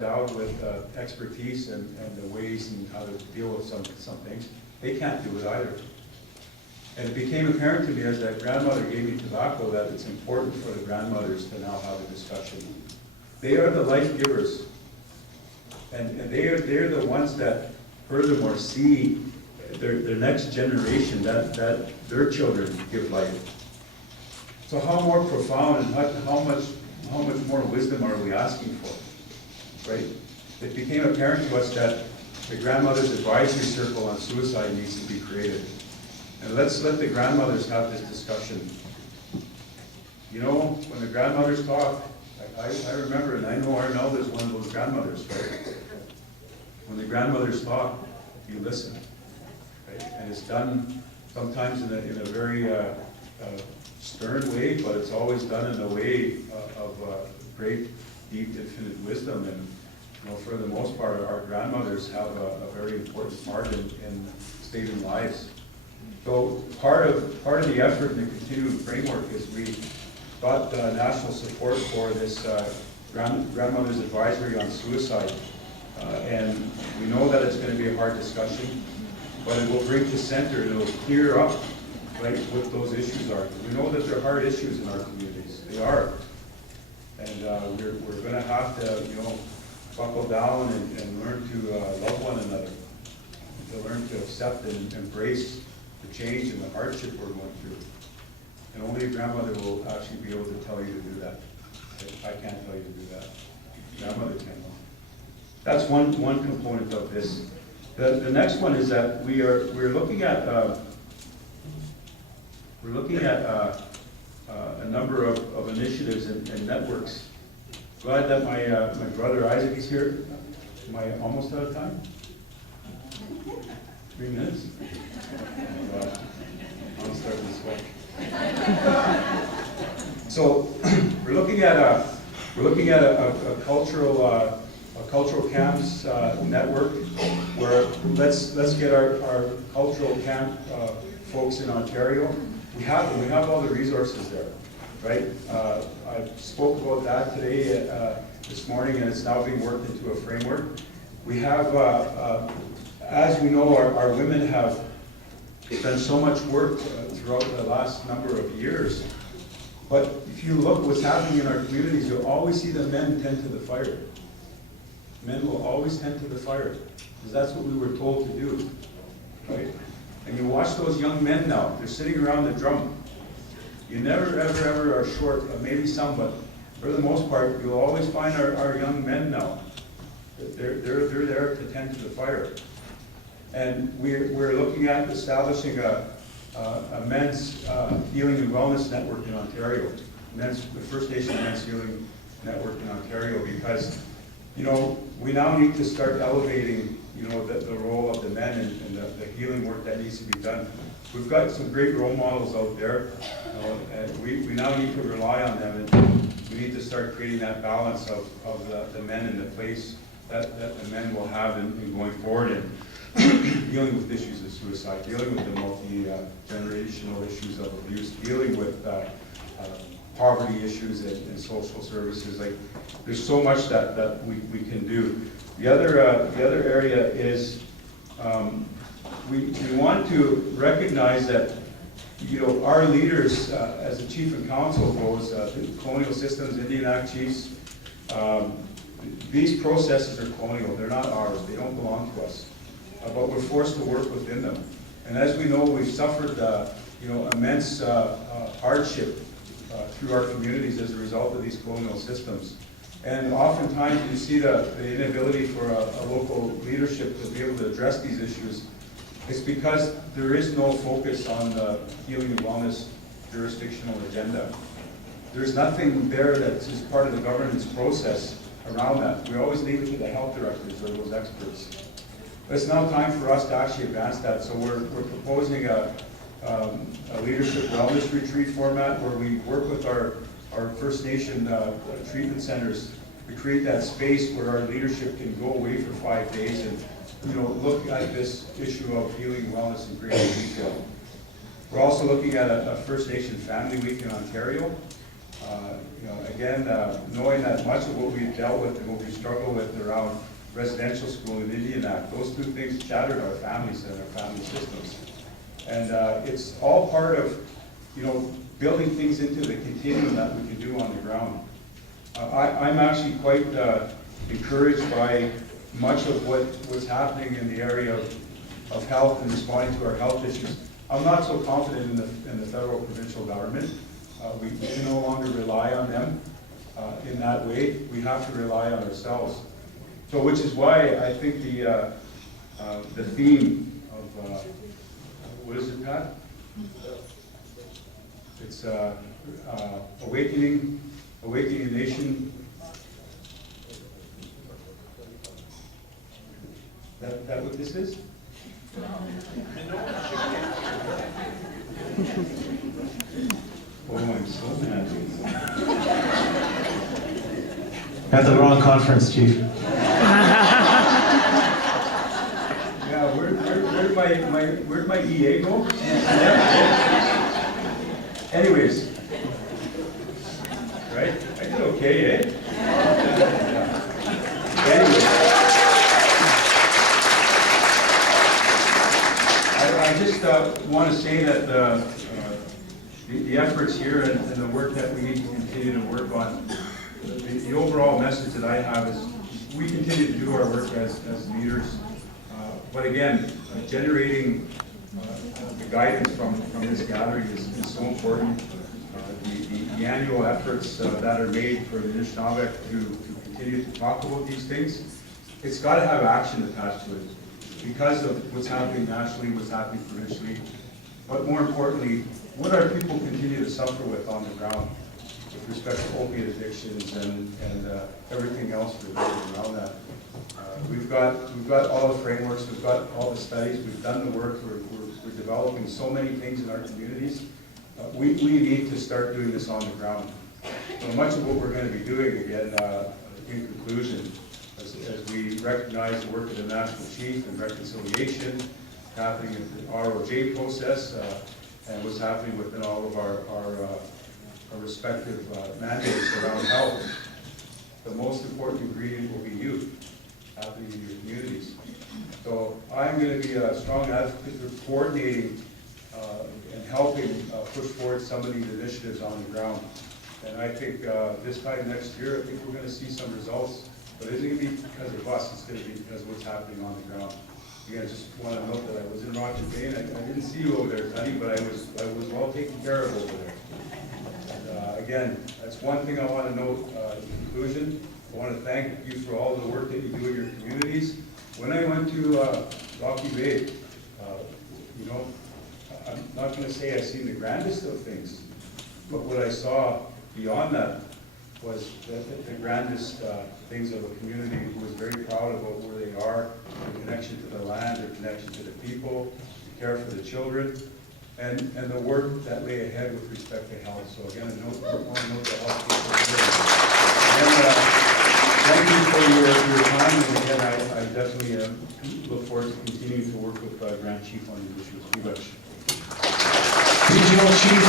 endowed with expertise and the ways and how to deal with some things. They can't do it either. And it became apparent to me as that grandmother gave me tobacco that it's important for the grandmothers to now have a discussion. They are the life givers. And they're the ones that furthermore see their next generation, that their children give life. So how more profound and how much more wisdom are we asking for, right? It became apparent to us that the Grandmothers Advisory Circle on Suicide needs to be created. And let's let the grandmothers have this discussion. You know, when the grandmothers talk, I remember, and I know Arnelda's one of those grandmothers, right? When the grandmothers talk, you listen, right? And it's done sometimes in a very stern way, but it's always done in a way of great, deep, infinite wisdom. And you know, for the most part, our grandmothers have a very important part in saving lives. So part of the effort in the continuing framework is we got national support for this Grandmothers Advisory on Suicide. And we know that it's going to be a hard discussion, but it will bring to center, and it will clear up right, what those issues are. We know that they're hard issues in our communities. They are. And we're going to have to, you know, buckle down and learn to love one another, to learn to accept and embrace the change and the hardship we're going through. And only a grandmother will actually be able to tell you to do that. I can't tell you to do that. Grandmother can. That's one component of this. The next one is that we're looking at a number of initiatives and networks. Glad that my brother Isaac is here. Am I almost out of time? 3 minutes? Oh, God. I'll start this way. So we're looking at a cultural camps network where let's get our cultural camp folks in Ontario. We have all the resources there, right? I spoke about that today, this morning, and it's now being worked into a framework. We have, as we know, our women have done so much work throughout the last number of years. But if you look what's happening in our communities, you'll always see the men tend to the fire. Men will always tend to the fire, because that's what we were told to do, right? And you watch those young men now, they're sitting around the drum. You never, ever are short, maybe some, but for the most part, you'll always find our young men now. They're there to tend to the fire. And we're looking at establishing a men's healing and wellness network in Ontario. The First Nation Men's Healing Network in Ontario, because you know, we now need to start elevating, you know, the role of the men and the healing work that needs to be done. We've got some great role models out there, and we now need to rely on them, and we need to start creating that balance of the men and the place that the men will have in going forward and dealing with issues of suicide, dealing with the multi-generational issues of abuse, dealing with poverty issues and social services. Like, there's so much that we can do. The other area is we want to recognize that, you know, our leaders, as the chief and council goes, the colonial systems, Indian Act chiefs, these processes are colonial. They're not ours. They don't belong to us. But we're forced to work within them. And as we know, we've suffered, you know, immense hardship through our communities as a result of these colonial systems. And oftentimes you see the inability for a local leadership to be able to address these issues. It's because there is no focus on the healing and wellness jurisdictional agenda. There's nothing there that's just part of the governance process around that. We always leave it to the health directors or those experts. But it's now time for us to actually advance that. So we're proposing a leadership wellness retreat format where we work with our First Nation treatment centers to create that space where our leadership can go away for 5 days and, you know, look at this issue of healing, wellness, in greater detail. We're also looking at a First Nation Family Week in Ontario. Again, knowing that much of what we've dealt with and what we struggle with around residential school and Indian Act, those two things shattered our families and our family systems. And it's all part of, building things into the continuum that we can do on the ground. I'm actually quite encouraged by much of what's happening in the area of health and responding to our health issues. I'm not so confident in the federal provincial government. We can no longer rely on them in that way. We have to rely on ourselves. So, which is why I think the theme of what is it, Pat? It's awakening a nation. That what this is? Oh, I'm so mad. At the wrong conference, Chief. Yeah, where'd my EA go? Anyways, right? I did okay, eh? Anyways, I just want to say that the efforts here and the work that we need to continue to work on, the overall message that I have is we continue to do our work as leaders. But again, generating the guidance from this gathering is so important. The annual efforts that are made for the Anishinabek to continue to talk about these things, it's got to have action attached to it because of what's happening nationally, what's happening provincially, but more importantly, what our people continue to suffer with on the ground with respect to opiate addictions and everything else related around that. We've got all the frameworks, we've got all the studies, we've done the work, we're developing so many things in our communities. We need to start doing this on the ground. So much of what we're going to be doing, again, in conclusion, as we recognize the work of the National Chief and reconciliation happening in the ROJ process, and what's happening within all of our respective mandates around health, the most important ingredient will be youth happening in your communities. So I'm going to be a strong advocate for coordinating and helping push forward some of these initiatives on the ground. And I think this time next year, I think we're going to see some results, but it isn't going to be because of us, it's going to be because of what's happening on the ground. Again, I just want to note that I was in Rochester Bay, and I didn't see you over there, Tony, but I was well taken care of over there. And, again, that's one thing I want to note in conclusion. I want to thank you for all the work that you do in your communities. When I went to Rocky Bay, I'm not going to say I've seen the grandest of things, but what I saw beyond that was the grandest things of a community who was very proud about where they are, their connection to the land, their connection to the people, the care for the children, and the work that lay ahead with respect to health. So again, I want to note the health people. And thank you for your time, and again, I definitely look forward to continuing to work with Grand Chief on these issues. Be much. Regional Chief.